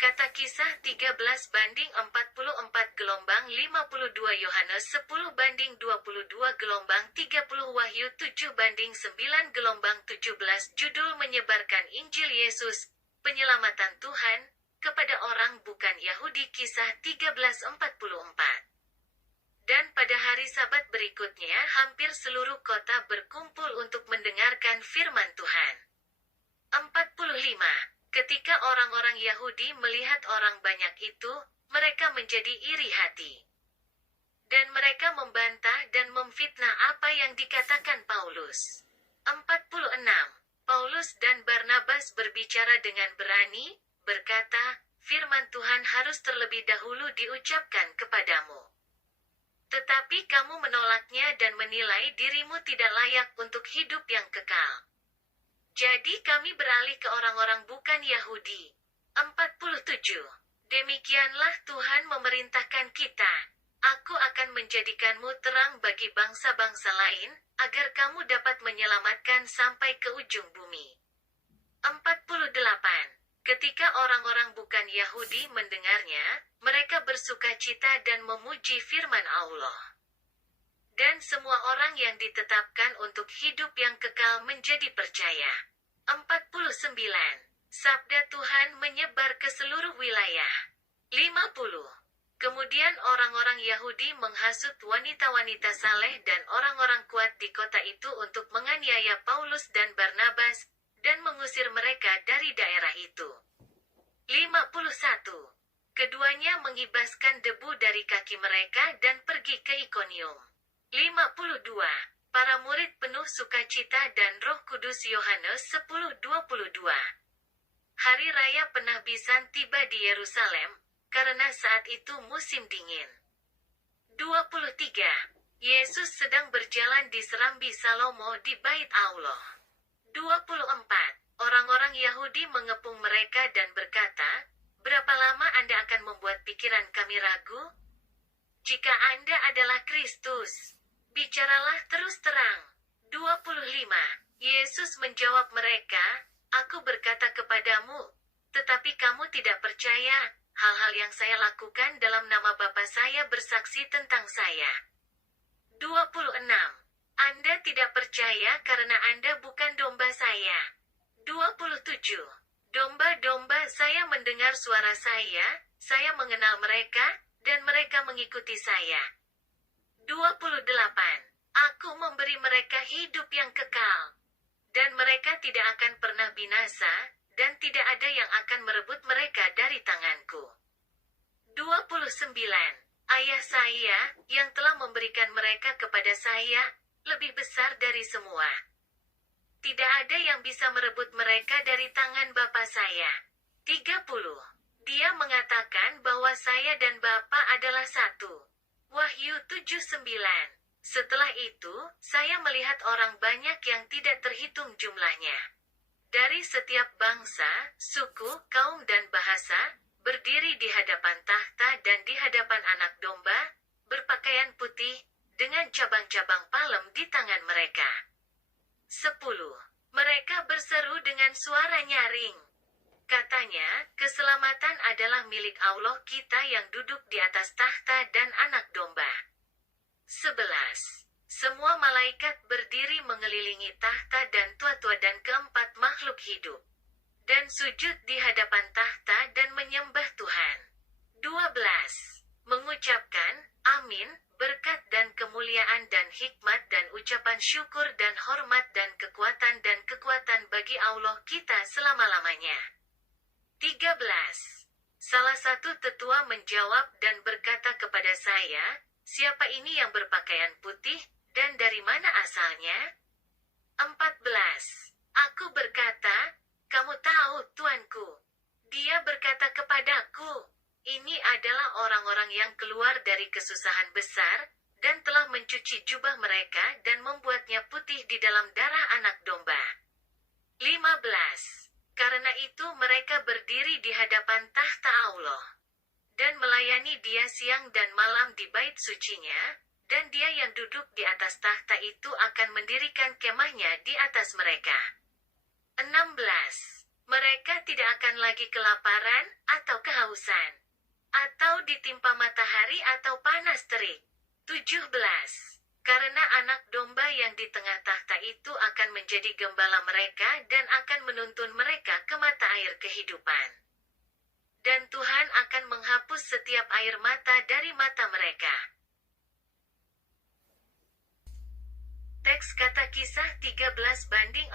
Kata Kisah 13:44-52 Yohanes 10:22-30 Wahyu 7:9-17 Judul menyebarkan Injil Yesus, penyelamatan Tuhan, kepada orang bukan Yahudi Kisah 13:44. Dan pada hari Sabat berikutnya hampir seluruh kota berkumpul untuk mendengarkan firman Tuhan. 45. Ketika orang-orang Yahudi melihat orang banyak itu, mereka menjadi iri hati. Dan mereka membantah dan memfitnah apa yang dikatakan Paulus. 46. Paulus dan Barnabas berbicara dengan berani, berkata, firman Tuhan harus terlebih dahulu diucapkan kepadamu. Tetapi kamu menolaknya dan menilai dirimu tidak layak untuk hidup yang kekal. Jadi kami beralih ke orang-orang bukan Yahudi. 47. Demikianlah Tuhan memerintahkan kita. Aku akan menjadikanmu terang bagi bangsa-bangsa lain, agar kamu dapat menyelamatkan sampai ke ujung bumi. 48. Ketika orang-orang bukan Yahudi mendengarnya, mereka bersukacita dan memuji firman Allah. Dan semua orang yang ditetapkan untuk hidup yang kekal menjadi percaya. 49. Sabda Tuhan menyebar ke seluruh wilayah. 50. Kemudian orang-orang Yahudi menghasut wanita-wanita saleh dan orang-orang kuat di kota itu untuk menganiaya Paulus dan Barnabas, dan mengusir mereka dari daerah itu. 51. Keduanya mengibaskan debu dari kaki mereka dan pergi ke Ikonium. 52. Para murid penuh sukacita dan Roh Kudus Yohanes 10:22. Hari Raya Penahbisan tiba di Yerusalem, karena saat itu musim dingin. 23. Yesus sedang berjalan di serambi Salomo di Bait Allah. 24. Orang-orang Yahudi mengepung mereka dan berkata, berapa lama Anda akan membuat pikiran kami ragu? Jika Anda adalah Kristus, bicaralah terus terang. 25. Yesus menjawab mereka, aku berkata kepadamu, tetapi kamu tidak percaya, hal-hal yang saya lakukan dalam nama Bapa saya bersaksi tentang saya. 26. Anda tidak percaya karena Anda bukan domba saya. 27. Domba-domba saya mendengar suara saya mengenal mereka, dan mereka mengikuti saya. 28. Aku memberi mereka hidup yang kekal. Dan mereka tidak akan pernah binasa, dan tidak ada yang akan merebut mereka dari tanganku. 29. Ayah saya, yang telah memberikan mereka kepada saya, lebih besar dari semua. Tidak ada yang bisa merebut mereka dari tangan Bapa saya. 30. Dia mengatakan bahwa saya dan Bapa adalah satu. Wahyu 7:9. Setelah itu, saya melihat orang banyak yang tidak terhitung jumlahnya. Dari setiap bangsa, suku, kaum dan bahasa, berdiri di hadapan tahta dan di hadapan Anak Domba, berpakaian putih, dengan cabang-cabang palem di tangan mereka. 10. Mereka berseru dengan suara nyaring. Katanya, keselamatan adalah milik Allah kita yang duduk di atas tahta dan Anak Domba. 11. Semua malaikat berdiri mengelilingi tahta dan tua-tua dan keempat makhluk hidup. Dan sujud di hadapan tahta dan menyembah Tuhan. 12. Mengucapkan, amin, berkat dan kemuliaan dan hikmat dan ucapan syukur dan hormat dan kekuatan bagi Allah kita selama-lamanya. 13. Salah satu tetua menjawab dan berkata kepada saya, siapa ini yang berpakaian putih, dan dari mana asalnya? 14. Aku berkata, kamu tahu, Tuanku. Dia berkata kepadaku, ini adalah orang-orang yang keluar dari kesusahan besar, dan telah mencuci jubah mereka dan membuatnya putih di dalam darah Anak Domba. 15. Karena itu mereka berdiri di hadapan tahta Allah, dan melayani Dia siang dan malam di bait sucinya, dan Dia yang duduk di atas tahta itu akan mendirikan kemahnya di atas mereka. 16. Mereka tidak akan lagi kelaparan, atau kehausan, atau ditimpa matahari atau panas terik. 17. Karena anak domba yang di tengah tahta itu akan menjadi gembala mereka dan akan menuntun mereka ke mata air kehidupan. Dan Tuhan akan menghapus setiap air mata dari mata mereka. Teks kata Kisah 13:44-52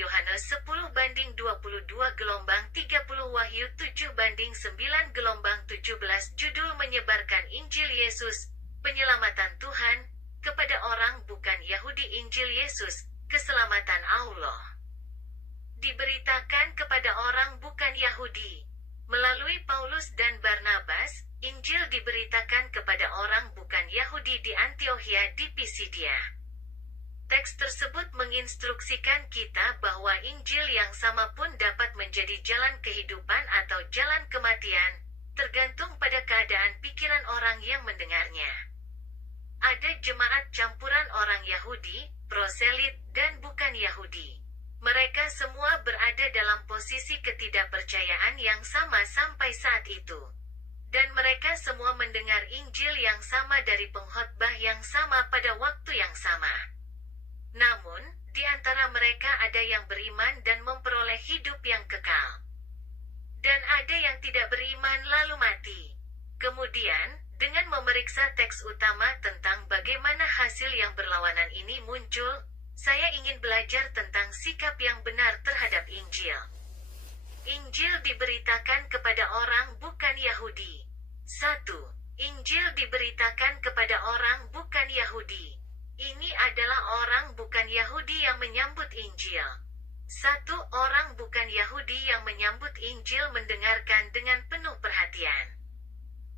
Yohanes 10:22-30 Wahyu 7:9-17 Judul menyebarkan Injil Yesus, penyelamatan Tuhan, kepada orang bukan Yahudi Injil Yesus, keselamatan Allah. Diberitakan kepada orang bukan Yahudi. Melalui Paulus dan Barnabas, Injil diberitakan kepada orang bukan Yahudi di Antiokhia di Pisidia. Teks tersebut menginstruksikan kita bahwa Injil yang sama pun dapat menjadi jalan kehidupan atau jalan kematian, tergantung pada keadaan pikiran orang yang mendengarnya. Ada jemaat campuran orang Yahudi, proselit, dan bukan Yahudi. Mereka semua berada dalam posisi ketidakpercayaan yang sama sampai saat itu. Dan mereka semua mendengar Injil yang sama dari pengkhotbah yang sama pada waktu yang sama. Namun, di antara mereka ada yang beriman dan memperoleh hidup yang kekal. Dan ada yang tidak beriman lalu mati. Kemudian, dengan memeriksa teks utama tentang bagaimana hasil yang berlawanan ini muncul, saya ingin belajar tentang sikap yang benar terhadap Injil. Injil diberitakan kepada orang bukan Yahudi. 1. Injil diberitakan kepada orang bukan Yahudi. Ini adalah orang bukan Yahudi yang menyambut Injil. 1 orang bukan Yahudi yang menyambut Injil mendengarkan dengan penuh perhatian.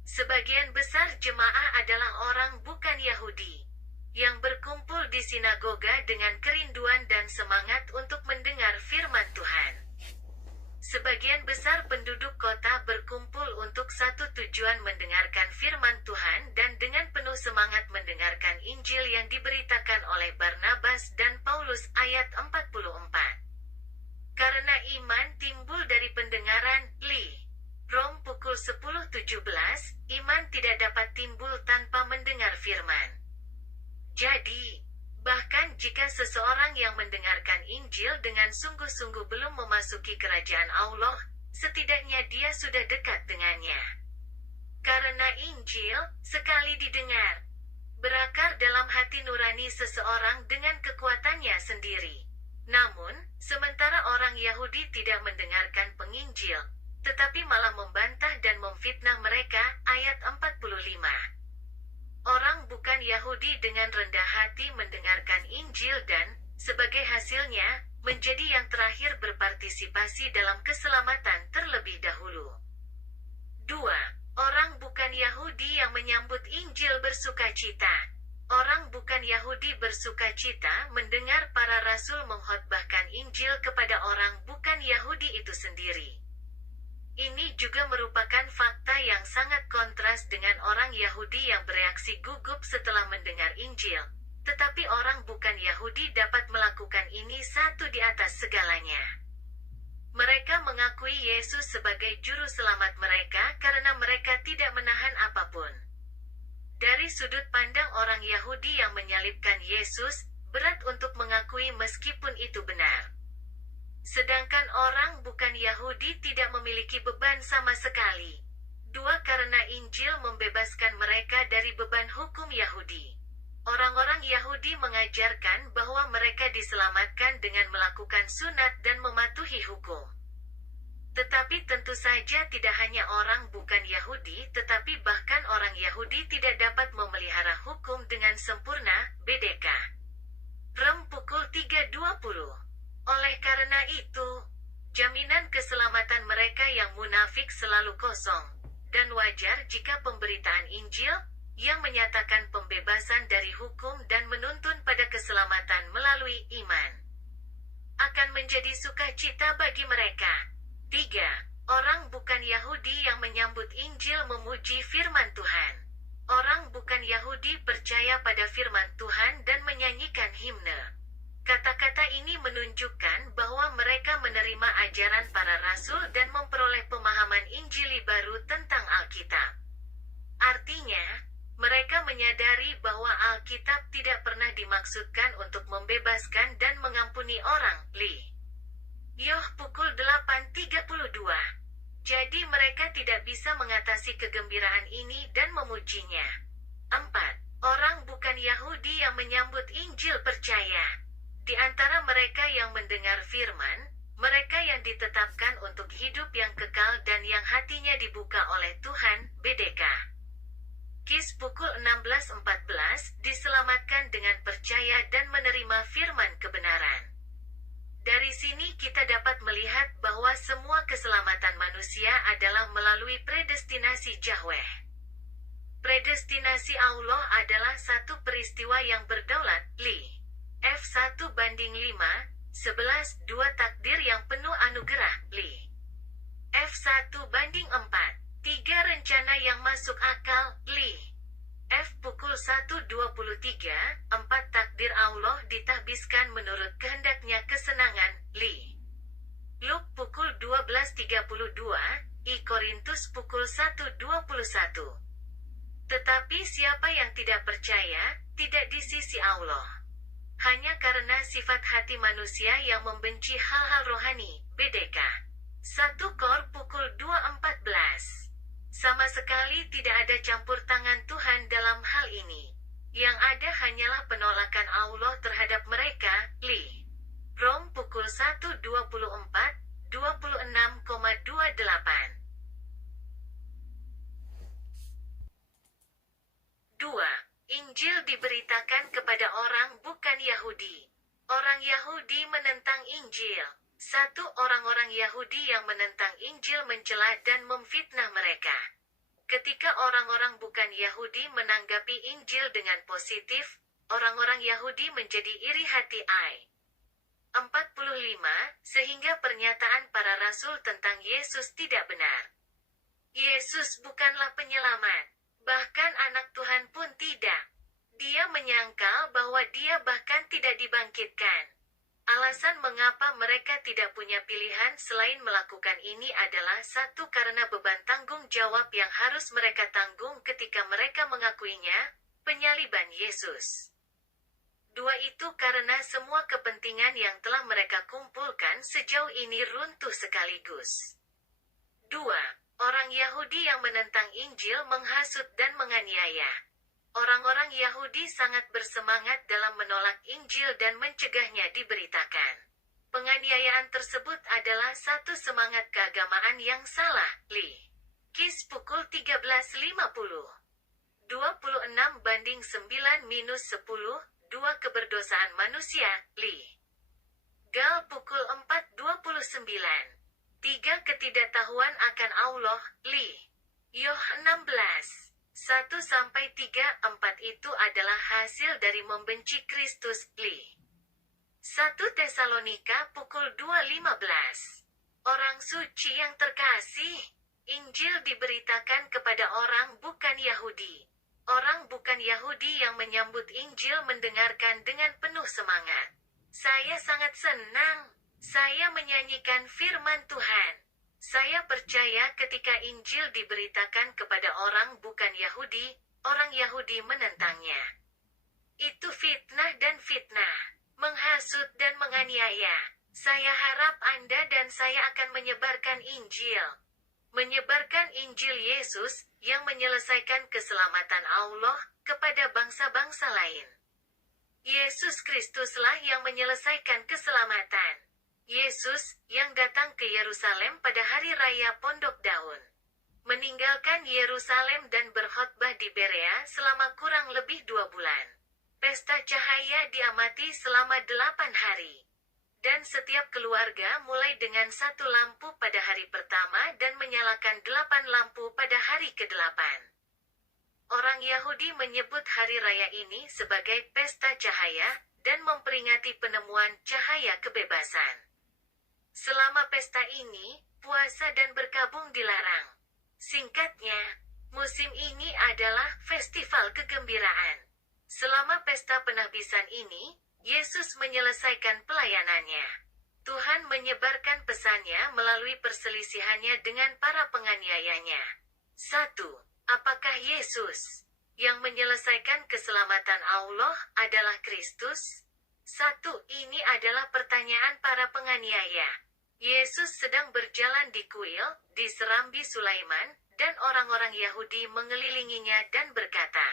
Sebagian besar jemaah adalah orang bukan Yahudi, yang berkumpul di sinagoga dengan kerinduan dan semangat untuk mendengar firman Tuhan. Sebagian besar penduduk kota berkumpul untuk satu tujuan mendengarkan firman Tuhan dan dengan penuh semangat mendengarkan Injil yang diberitakan oleh Barnabas dan Paulus ayat 44. Karena iman timbul dari pendengaran, Rom pukul 10.17, iman tidak dapat timbul tanpa mendengar firman. Jadi, bahkan jika seseorang yang mendengarkan Injil dengan sungguh-sungguh belum memasuki kerajaan Allah, setidaknya dia sudah dekat dengannya. Karena Injil, sekali didengar, berakar dalam hati nurani seseorang dengan kekuatannya sendiri. Namun, sementara orang Yahudi tidak mendengarkan penginjil, tetapi malah membantah dan memfitnah mereka, ayat 45. Orang bukan Yahudi dengan rendah hati mendengarkan Injil dan, sebagai hasilnya, menjadi yang terakhir berpartisipasi dalam keselamatan terlebih dahulu. 2. Orang bukan Yahudi yang menyambut Injil bersukacita. Orang bukan Yahudi bersukacita mendengar para rasul mengkhotbahkan Injil kepada orang bukan Yahudi itu sendiri. Ini juga merupakan fakta yang sangat kontras dengan orang Yahudi yang bereaksi gugup setelah mendengar Injil. Tetapi orang bukan Yahudi dapat melakukan ini satu di atas segalanya. Mereka mengakui Yesus sebagai juru selamat mereka karena mereka tidak menahan apapun. Dari sudut pandang orang Yahudi yang menyalibkan Yesus, berat untuk mengakui meskipun itu benar. Sedangkan orang bukan Yahudi tidak memiliki beban sama sekali. 2. Karena Injil membebaskan mereka dari beban hukum Yahudi. Orang-orang Yahudi mengajarkan bahwa mereka diselamatkan dengan melakukan sunat dan mematuhi hukum. Tetapi tentu saja tidak hanya orang bukan Yahudi, tetapi bahkan orang Yahudi tidak dapat memelihara hukum dengan sempurna, BDK. Rom pukul 3.20. Oleh karena itu, jaminan keselamatan mereka yang munafik selalu kosong, dan wajar jika pemberitaan Injil, yang menyatakan pembebasan dari hukum dan menuntun pada keselamatan melalui iman, akan menjadi sukacita bagi mereka. 3. Orang bukan Yahudi yang menyambut Injil memuji firman Tuhan. Orang bukan Yahudi percaya pada firman Tuhan dan menyanyikan himne. Kata-kata ini menunjukkan bahwa mereka menerima ajaran para rasul dan memperoleh pemahaman Injili baru tentang Alkitab. Artinya, mereka menyadari bahwa Alkitab tidak pernah dimaksudkan untuk membebaskan dan mengampuni orang, Yoh pukul 8.32. Jadi mereka tidak bisa mengatasi kegembiraan ini dan memujinya. 4. Orang bukan Yahudi yang menyambut Injil percaya. Di antara mereka yang mendengar firman, mereka yang ditetapkan untuk hidup yang kekal dan yang hatinya dibuka oleh Tuhan, BDK. Kis pukul 16.14, diselamatkan dengan percaya dan menerima firman kebenaran. Dari sini kita dapat melihat bahwa semua keselamatan manusia adalah melalui predestinasi Yahweh. Predestinasi Allah adalah satu peristiwa yang berdaulat, F1:5, 11, 2 takdir yang penuh anugerah, F1:4, 3 rencana yang masuk akal, F pukul 1:23, 4 takdir Allah ditahbiskan menurut kehendaknya kesenangan, Luke pukul 12.32, I Korintus pukul 1:21. Tetapi siapa yang tidak percaya, tidak di sisi Allah. Hanya karena sifat hati manusia yang membenci hal-hal rohani, BDK. 1 Kor pukul 2:14. Sama sekali tidak ada campur tangan Tuhan dalam hal ini. Yang ada hanyalah penolakan Allah terhadap mereka, Rom pukul 1:24, 26,28. 2. Injil diberitakan kepada orang bukan Yahudi. Orang Yahudi menentang Injil. 1. Orang-orang Yahudi yang menentang Injil mencela dan memfitnah mereka. Ketika orang-orang bukan Yahudi menanggapi Injil dengan positif, orang-orang Yahudi menjadi iri hati. 45, sehingga pernyataan para rasul tentang Yesus tidak benar. Yesus bukanlah penyelamat. Bahkan anak Tuhan pun tidak. Dia menyangkal bahwa dia bahkan tidak dibangkitkan. Alasan mengapa mereka tidak punya pilihan selain melakukan ini adalah 1. Karena beban tanggung jawab yang harus mereka tanggung ketika mereka mengakuinya, penyaliban Yesus. 2. Itu karena semua kepentingan yang telah mereka kumpulkan sejauh ini runtuh sekaligus. 2. Orang Yahudi yang menentang Injil menghasut dan menganiaya. Orang-orang Yahudi sangat bersemangat dalam menolak Injil dan mencegahnya diberitakan. Penganiayaan tersebut adalah satu semangat keagamaan yang salah, Kis pukul 13.50. 26:9-10, 2 keberdosaan manusia, Gal pukul 4:29. 3 ketidaktahuan akan Allah, Yoh 16. 1-3-4 itu adalah hasil dari membenci Kristus, 1 Tesalonika pukul 2:15. Orang suci yang terkasih, Injil diberitakan kepada orang bukan Yahudi. Orang bukan Yahudi yang menyambut Injil mendengarkan dengan penuh semangat. Saya sangat senang. Saya menyanyikan firman Tuhan. Saya percaya ketika Injil diberitakan kepada orang bukan Yahudi, orang Yahudi menentangnya. Itu fitnah dan fitnah, menghasut dan menganiaya. Saya harap Anda dan saya akan menyebarkan Injil. Menyebarkan Injil Yesus, yang menyelesaikan keselamatan Allah, kepada bangsa-bangsa lain. Yesus Kristuslah yang menyelesaikan keselamatan. Yesus, yang datang ke Yerusalem pada hari raya Pondok Daun. Meninggalkan Yerusalem dan berkhotbah di Berea selama kurang lebih 2 bulan. Pesta cahaya diamati selama 8 hari. Dan setiap keluarga mulai dengan 1 lampu pada hari pertama dan menyalakan 8 lampu pada hari ke-8. Orang Yahudi menyebut hari raya ini sebagai pesta cahaya, dan memperingati penemuan cahaya kebebasan. Selama pesta ini, puasa dan berkabung dilarang. Singkatnya, musim ini adalah festival kegembiraan. Selama pesta penahbisan ini, Yesus menyelesaikan pelayanannya. Tuhan menyebarkan pesannya melalui perselisihannya dengan para penganiayanya. 1. Apakah Yesus yang menyelesaikan keselamatan Allah adalah Kristus? 1. Ini adalah pertanyaan para penganiaya. Yesus sedang berjalan di kuil, di serambi Sulaiman, dan orang-orang Yahudi mengelilinginya dan berkata,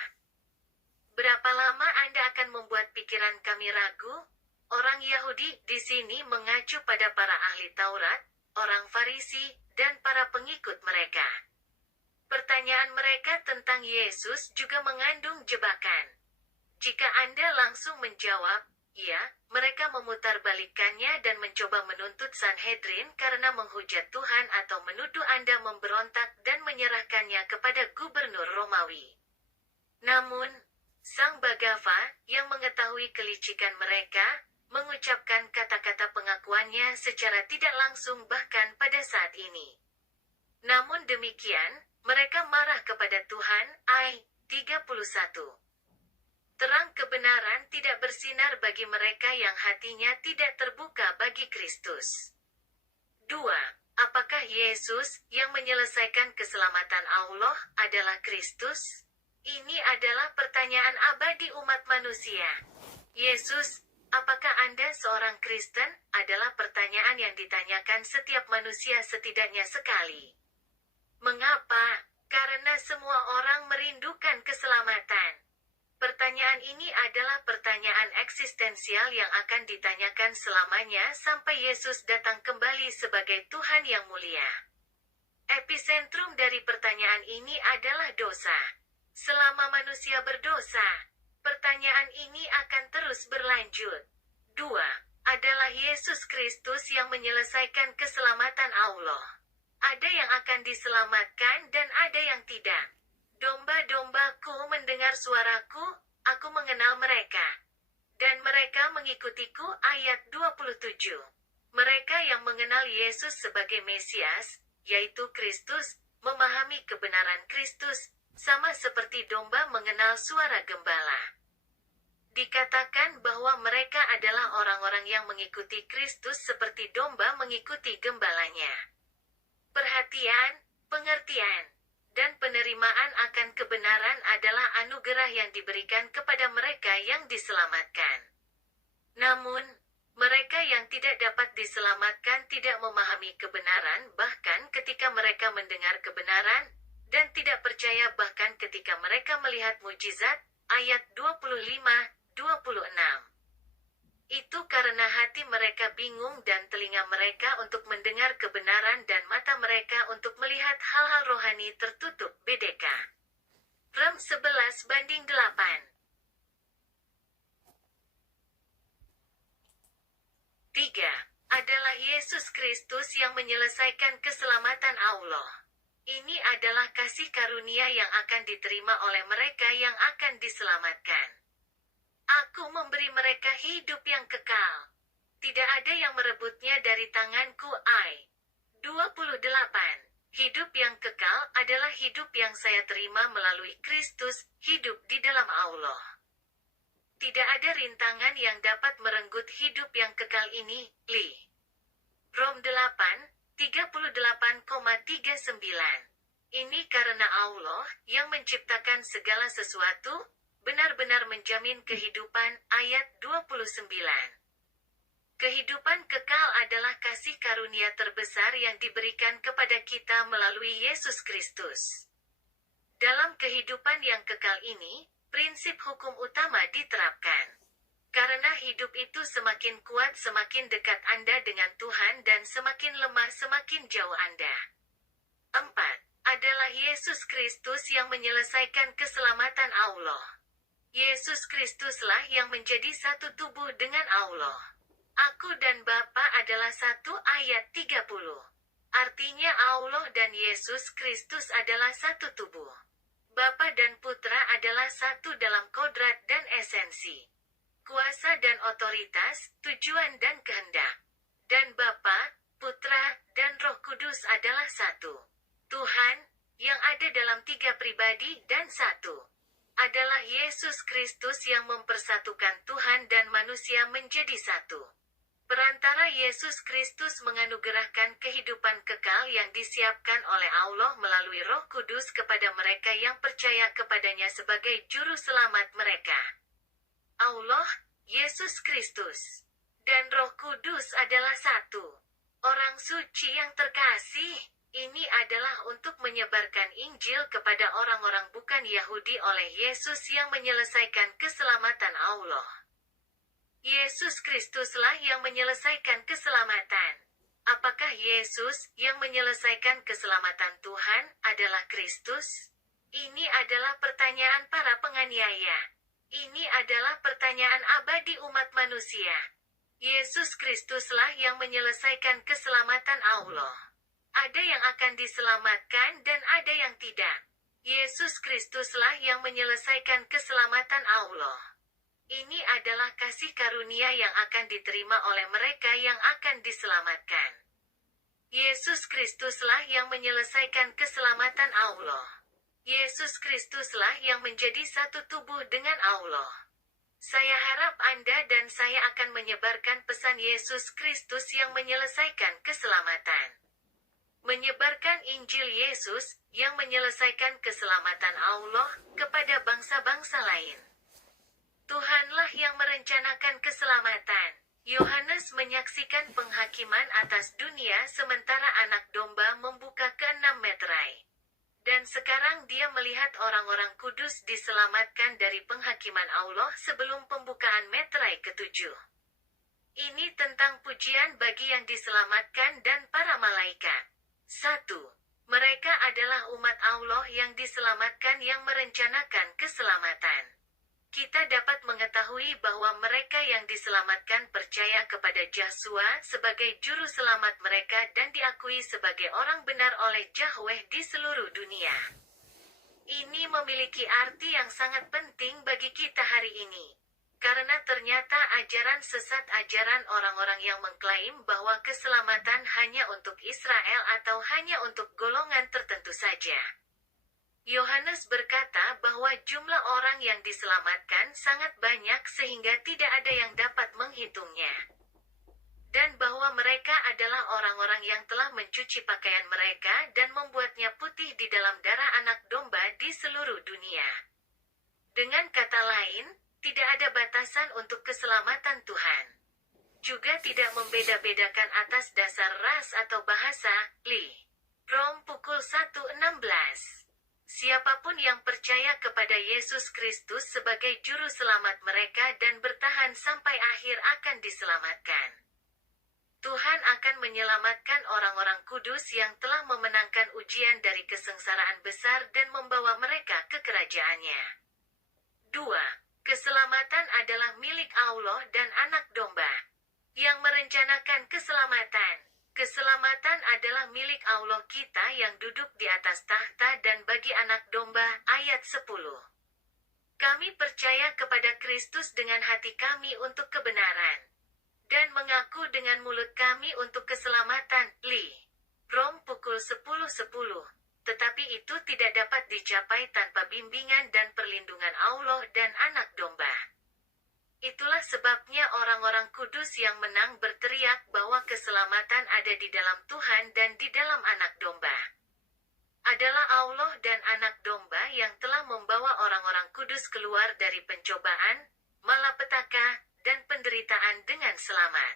"Berapa lama Anda akan membuat pikiran kami ragu?" Orang Yahudi di sini mengacu pada para ahli Taurat, orang Farisi, dan para pengikut mereka. Pertanyaan mereka tentang Yesus juga mengandung jebakan. Jika Anda langsung menjawab, "Ya," mereka memutarbalikkannya dan mencoba menuntut Sanhedrin karena menghujat Tuhan atau menuduh Anda memberontak dan menyerahkannya kepada gubernur Romawi. Namun, Sang Bhagava, yang mengetahui kelicikan mereka, mengucapkan kata-kata pengakuannya secara tidak langsung bahkan pada saat ini. Namun demikian, mereka marah kepada Tuhan. Ayat 31. Terang kebenaran tidak bersinar bagi mereka yang hatinya tidak terbuka bagi Kristus. 2. Apakah Yesus yang menyelesaikan keselamatan Allah adalah Kristus? Ini adalah pertanyaan abadi umat manusia. Yesus, apakah Anda seorang Kristen? Adalah pertanyaan yang ditanyakan setiap manusia setidaknya sekali. Mengapa? Karena semua orang merindukan keselamatan. Pertanyaan ini adalah pertanyaan eksistensial yang akan ditanyakan selamanya sampai Yesus datang kembali sebagai Tuhan yang mulia. Epicentrum dari pertanyaan ini adalah dosa. Selama manusia berdosa, pertanyaan ini akan terus berlanjut. 2. Adalah Yesus Kristus yang menyelesaikan keselamatan Allah. Ada yang akan diselamatkan dan ada yang tidak. Domba-dombaku mendengar suaraku, aku mengenal mereka. Dan mereka mengikutiku. Ayat 27. Mereka yang mengenal Yesus sebagai Mesias, yaitu Kristus, memahami kebenaran Kristus, sama seperti domba mengenal suara gembala. Dikatakan bahwa mereka adalah orang-orang yang mengikuti Kristus seperti domba mengikuti gembalanya. Perhatian, pengertian, dan penerimaan akan kebenaran adalah anugerah yang diberikan kepada mereka yang diselamatkan. Namun, mereka yang tidak dapat diselamatkan tidak memahami kebenaran bahkan ketika mereka mendengar kebenaran, dan tidak percaya bahkan ketika mereka melihat mujizat. Ayat 25-26. Itu karena hati mereka bingung dan telinga mereka untuk mendengar kebenaran dan mata mereka untuk melihat hal-hal rohani tertutup. BDK Rom 11:8. 3. Adalah Yesus Kristus yang menyelesaikan keselamatan Allah. Ini adalah kasih karunia yang akan diterima oleh mereka yang akan diselamatkan. Aku memberi mereka hidup yang kekal. Tidak ada yang merebutnya dari tanganku. Ayat 28. Hidup yang kekal adalah hidup yang saya terima melalui Kristus, hidup di dalam Allah. Tidak ada rintangan yang dapat merenggut hidup yang kekal ini. Rom 8:38,39. Ini karena Allah, yang menciptakan segala sesuatu, benar-benar menjamin kehidupan. Ayat 29. Kehidupan kekal adalah kasih karunia terbesar yang diberikan kepada kita melalui Yesus Kristus. Dalam kehidupan yang kekal ini, prinsip hukum utama diterapkan. Karena hidup itu semakin kuat semakin dekat Anda dengan Tuhan dan semakin lemah semakin jauh Anda. 4. Adalah Yesus Kristus yang menyelesaikan keselamatan Allah. Yesus Kristuslah yang menjadi satu tubuh dengan Allah. Aku dan Bapa adalah satu. Ayat 30. Artinya Allah dan Yesus Kristus adalah satu tubuh. Bapa dan Putra adalah satu dalam kodrat dan esensi. Kuasa dan otoritas, tujuan dan kehendak. Dan Bapa, Putra, dan Roh Kudus adalah satu. Tuhan, yang ada dalam tiga pribadi dan satu. adalah Yesus Kristus yang mempersatukan Tuhan dan manusia menjadi satu. Perantara Yesus Kristus menganugerahkan kehidupan kekal yang disiapkan oleh Allah melalui Roh Kudus kepada mereka yang percaya kepadanya sebagai juru selamat mereka. Allah, Yesus Kristus, dan Roh Kudus adalah satu. Orang suci yang terkasih, ini adalah untuk menyebarkan Injil kepada orang-orang bukan Yahudi oleh Yesus yang menyelesaikan keselamatan Allah. Yesus Kristuslah yang menyelesaikan keselamatan. Apakah Yesus yang menyelesaikan keselamatan Tuhan adalah Kristus? Ini adalah pertanyaan para penganiaya. Ini adalah pertanyaan abadi umat manusia. Yesus Kristuslah yang menyelesaikan keselamatan Allah. Ada yang akan diselamatkan dan ada yang tidak. Yesus Kristuslah yang menyelesaikan keselamatan Allah. Ini adalah kasih karunia yang akan diterima oleh mereka yang akan diselamatkan. Yesus Kristuslah yang menyelesaikan keselamatan Allah. Yesus Kristuslah yang menjadi satu tubuh dengan Allah. Saya harap Anda dan saya akan menyebarkan pesan Yesus Kristus yang menyelesaikan keselamatan. Menyebarkan Injil Yesus yang menyelesaikan keselamatan Allah kepada bangsa-bangsa lain. Tuhanlah yang merencanakan keselamatan. Yohanes menyaksikan penghakiman atas dunia sementara anak domba membuka ke-6 meterai. Dan sekarang dia melihat orang-orang kudus diselamatkan dari penghakiman Allah sebelum pembukaan meterai ke-7. Ini tentang pujian bagi yang diselamatkan dan para malaikat. 1. Mereka adalah umat Allah yang diselamatkan yang merencanakan keselamatan. Kita dapat mengetahui bahwa mereka yang diselamatkan percaya kepada Yahshua sebagai juru selamat mereka dan diakui sebagai orang benar oleh Yahweh di seluruh dunia. Ini memiliki arti yang sangat penting bagi kita hari ini. Karena ternyata ajaran sesat ajaran orang-orang yang mengklaim bahwa keselamatan hanya untuk Israel atau hanya untuk golongan tertentu saja. Yohanes berkata bahwa jumlah orang yang diselamatkan sangat banyak sehingga tidak ada yang dapat menghitungnya. Dan bahwa mereka adalah orang-orang yang telah mencuci pakaian mereka dan membuatnya putih di dalam darah anak domba di seluruh dunia. Dengan kata lain, tidak ada batasan untuk keselamatan Tuhan. Juga tidak membeda-bedakan atas dasar ras atau bahasa, Rom pukul 1:16. Siapapun yang percaya kepada Yesus Kristus sebagai juru selamat mereka dan bertahan sampai akhir akan diselamatkan. Tuhan akan menyelamatkan orang-orang kudus yang telah memenangkan ujian dari kesengsaraan besar dan membawa mereka ke kerajaannya. 2. Keselamatan adalah milik Allah dan anak domba. Yang merencanakan keselamatan. Keselamatan adalah milik Allah kita yang duduk di atas tahta dan bagi anak domba, ayat 10. Kami percaya kepada Kristus dengan hati kami untuk kebenaran. Dan mengaku dengan mulut kami untuk keselamatan, Rom pukul 10:10. Tetapi itu tidak dapat dicapai tanpa bimbingan dan perlindungan Allah dan anak domba. Itulah sebabnya orang-orang kudus yang menang berteriak bahwa keselamatan ada di dalam Tuhan dan di dalam anak domba. Adalah Allah dan anak domba yang telah membawa orang-orang kudus keluar dari pencobaan, malapetaka, dan penderitaan dengan selamat.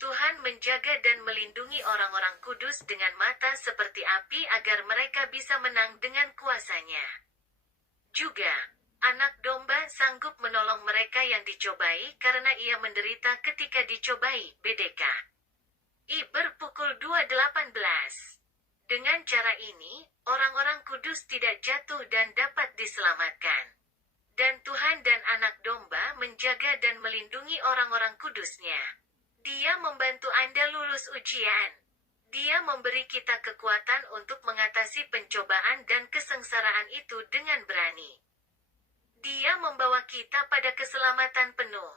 Tuhan menjaga dan melindungi orang-orang kudus dengan mata seperti api agar mereka bisa menang dengan kuasanya. Juga, anak domba sanggup menolong mereka yang dicobai karena ia menderita ketika dicobai, BDK. Iber pukul 2:18. Dengan cara ini, orang-orang kudus tidak jatuh dan dapat diselamatkan. Dan Tuhan dan anak domba menjaga dan melindungi orang-orang kudusnya. Dia membantu Anda lulus ujian. Dia memberi kita kekuatan untuk mengatasi pencobaan dan kesengsaraan itu dengan berani. Dia membawa kita pada keselamatan penuh.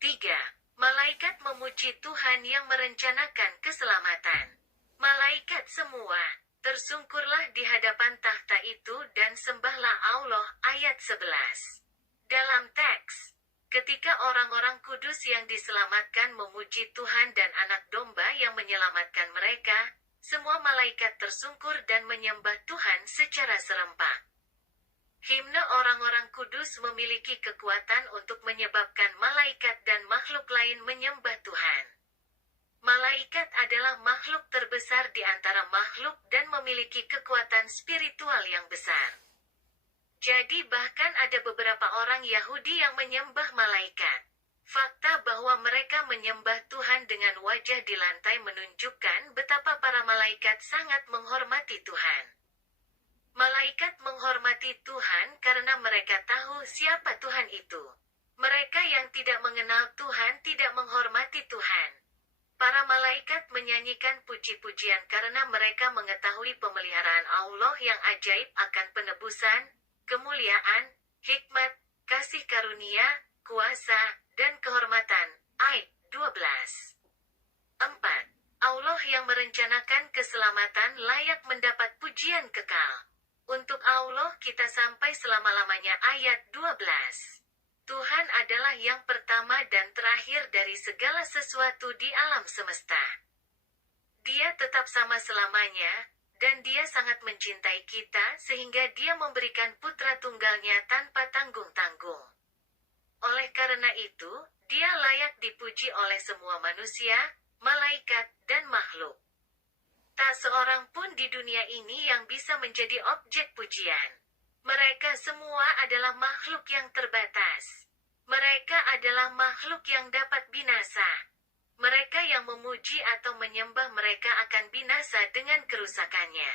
3. Malaikat memuji Tuhan yang merencanakan keselamatan. Malaikat semua, Tersungkurlah di hadapan takhta itu dan sembahlah Allah. Ayat 11. Dalam teks, ketika orang-orang kudus yang diselamatkan memuji Tuhan dan anak domba yang menyelamatkan mereka, semua malaikat tersungkur dan menyembah Tuhan secara serempak. Himne orang-orang kudus memiliki kekuatan untuk menyebabkan malaikat dan makhluk lain menyembah Tuhan. Malaikat adalah makhluk terbesar di antara makhluk dan memiliki kekuatan spiritual yang besar. Jadi bahkan ada beberapa orang Yahudi yang menyembah malaikat. Fakta bahwa mereka menyembah Tuhan dengan wajah di lantai menunjukkan betapa para malaikat sangat menghormati Tuhan. Malaikat menghormati Tuhan karena mereka tahu siapa Tuhan itu. Mereka yang tidak mengenal Tuhan tidak menghormati Tuhan. Para malaikat menyanyikan puji-pujian karena mereka mengetahui pemeliharaan Allah yang ajaib akan penebusan, kemuliaan, hikmat, kasih karunia, kuasa, dan kehormatan. Ayat 12. 4. Allah yang merencanakan keselamatan layak mendapat pujian kekal. Untuk Allah kita sampai selama-lamanya. Ayat 12. Tuhan adalah yang pertama dan terakhir dari segala sesuatu di alam semesta. Dia tetap sama selamanya, dan Dia sangat mencintai kita sehingga Dia memberikan putra tunggalnya tanpa tanggung-tanggung. Oleh karena itu, Dia layak dipuji oleh semua manusia, malaikat, dan makhluk. Tak seorang pun di dunia ini yang bisa menjadi objek pujian. Mereka semua adalah makhluk yang terbatas. Mereka adalah makhluk yang dapat binasa. Mereka yang memuji atau menyembah mereka akan binasa dengan kerusakannya.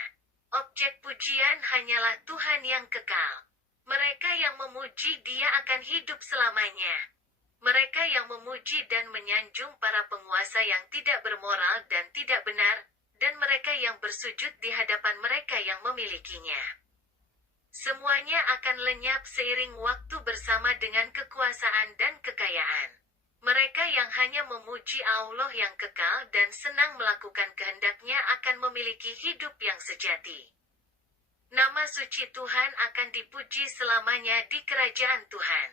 Objek pujian hanyalah Tuhan yang kekal. Mereka yang memuji Dia akan hidup selamanya. Mereka yang memuji dan menyanjung para penguasa yang tidak bermoral dan tidak benar, dan mereka yang bersujud di hadapan mereka yang memilikinya. Semuanya akan lenyap seiring waktu bersama dengan kekuasaan dan kekayaan. Mereka yang hanya memuji Allah yang kekal dan senang melakukan kehendak-Nya akan memiliki hidup yang sejati. Nama suci Tuhan akan dipuji selamanya di kerajaan Tuhan.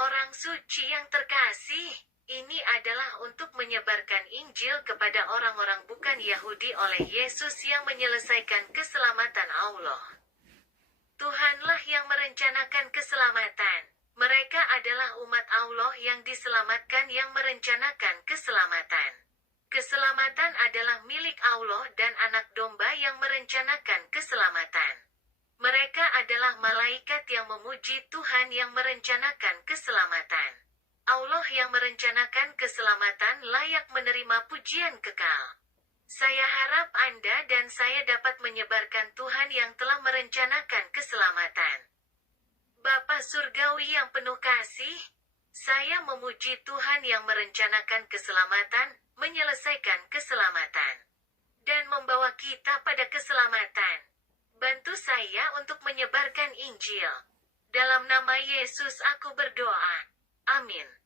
Orang suci yang terkasih, ini adalah untuk menyebarkan Injil kepada orang-orang bukan Yahudi oleh Yesus yang menyelesaikan keselamatan Allah. Tuhanlah yang merencanakan keselamatan. Mereka adalah umat Allah yang diselamatkan yang merencanakan keselamatan. Keselamatan adalah milik Allah dan anak domba yang merencanakan keselamatan. Mereka adalah malaikat yang memuji Tuhan yang merencanakan keselamatan. Allah yang merencanakan keselamatan layak menerima pujian kekal. Saya harap Anda dan saya dapat menyebarkan Tuhan yang telah merencanakan keselamatan. Bapa Surgawi yang penuh kasih, saya memuji Tuhan yang merencanakan keselamatan, menyelesaikan keselamatan, dan membawa kita pada keselamatan. Bantu saya untuk menyebarkan Injil. Dalam nama Yesus aku berdoa. Amin.